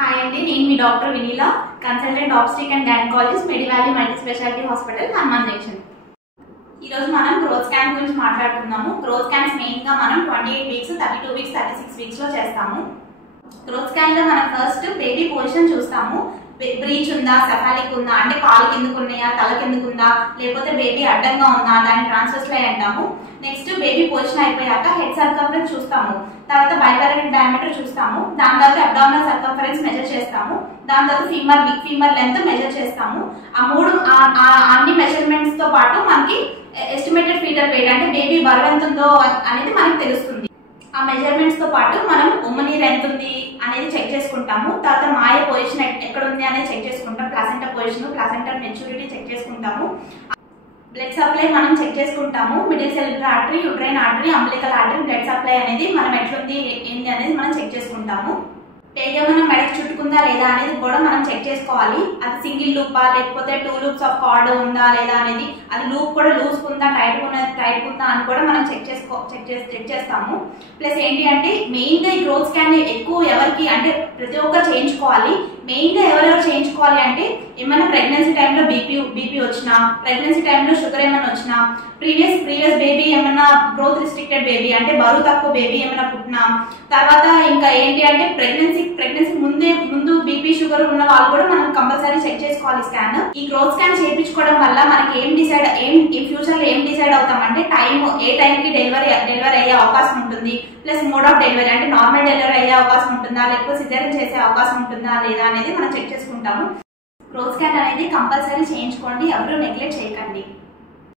Hi అండి, నేను మీ doctor Vineela, consultant obstetric and gynaecologist Medivalue multi speciality hospital Hanuman Junction. ఈ రోజు మనం గ్రోత్ స్కాన్ గురించి మాట్లాడుకుందాము. గ్రోత్ స్కాన్స్ మెయిన్ గా మనం 28 వీక్స్, 32 వీక్స్, 36 వీక్స్ లో చేస్తాము. గ్రోత్ స్కాన్ లో మనం ఫస్ట్ బేబీ పొజిషన్ చూస్తాము. బ్రీచ్ ఉందా, సెఫాలిక్ ఉందా, అంటే కాలు కిందకు ఉన్నాయా, తల కిందకు ఉందా, లేకపోతే బేబీ అడ్డంగా ఉందా, దాన్ని ట్రాన్స్వర్స్ లై అంటాము. నెక్స్ట్ బేబీ పొజిషన్ అయిపోయాక హెడ్ సర్కంఫరెన్స్ చూస్తాము, తర్వాత బైపారల్ డయామీటర్ చూస్తాము, దాని తర్వాత అబ్డామినల్ సర్కంఫరెన్స్ మెజర్ చేస్తాము, దాని తర్వాత ఫీమర్ లెంత్ మెజర్ చేస్తాము. అన్ని మెజర్మెంట్స్ తో పాటు మనకి ఎస్టిమేటెడ్ ఫీటర్ వెయిట్, అంటే బేబీ బరువు ఎంత ఉందో అనేది మనకి తెలుస్తుంది. ఆ మెజర్మెంట్స్ తో పాటు మనం ఉమ్మనీరు ఎంత ఉంది అనేది చెక్ చేసుకుంటాము. తర్వాత మాయ పొజిషన్ ఎక్కడ ఉంది అనేది చెక్ చేసుకుంటాం. Placenta position, placenta maturity check చేసుకుంటాము. బ్లడ్ సప్లై మనం చెక్ చేసుకుంటాము. Middle cerebral artery, uterine artery, umbilical artery blood supply అనేది మనం ఎట్లుంది ఏంటి అనేది మనం చెక్ చేసుకుంటాము. ఏమైనా మెడకు చుట్టుకుందా లేదా అనేది కూడా మనం చెక్ చేసుకోవాలి. అది సింగిల్ లూపా లేకపోతే 2 లూప్స్ ఆఫ్ కార్డ్ ఉందా లేదా అనేది, అది లూప్ కూడా లూజ్ ఉందా, టైట్ ఉందా అని కూడా మనం చెక్ చేస్తాము. ప్లస్ ఏంటి అంటే మెయిన్ గా ఈ గ్రోత్ స్కాన్ ఎక్కువ ఎవరికి అంటే ప్రతి ఒక్కరు చేయించుకోవాలి. మెయిన్ గా ఎవరెవరు చేయించుకోవాలి అంటే ఏమైనా ప్రెగ్నెన్సీ టైంలో బీపీ వచ్చినా, ప్రెగ్నెన్సీ టైంలో షుగర్ ఏమైనా వచ్చినా, ప్రీవియస్ బేబీ ఏమైనా గ్రోత్ రిస్ట్రిక్టెడ్ బేబీ అంటే బరువు తక్కువ బేబీ ఏమైనా పుట్టినా, తర్వాత ఇంకా ఏంటి అంటే ప్రెగ్నెన్సీ ముందు బీపీ షుగర్ ఉన్న వాళ్ళు కూడా మనం కంపల్సరీ చెక్ చేసుకోవాలి స్కాన్. ఈ గ్రోత్ స్కాన్ చేయించుకోవడం వల్ల మనకి ఈ ఫ్యూచర్ లో ఏం డిసైడ్ అవుతామంటే ఏ టైం కి డెలివరీ అయ్యే అవకాశం ఉంటుంది, ప్లస్ మోడ్ ఆఫ్ డెలివరీ అంటే నార్మల్ డెలివరీ అయ్యే అవకాశం ఉంటుందా, లేకపోతే సిజేరియన్ చేసే అవకాశం ఉంటుందా లేదా అనేది మనం చెక్ చేసుకుంటాము. గ్రోత్ స్కాన్ అనేది కంపల్సరీ చేయించుకోండి, ఎవరు నెగ్లెక్ట్ చేయకండి.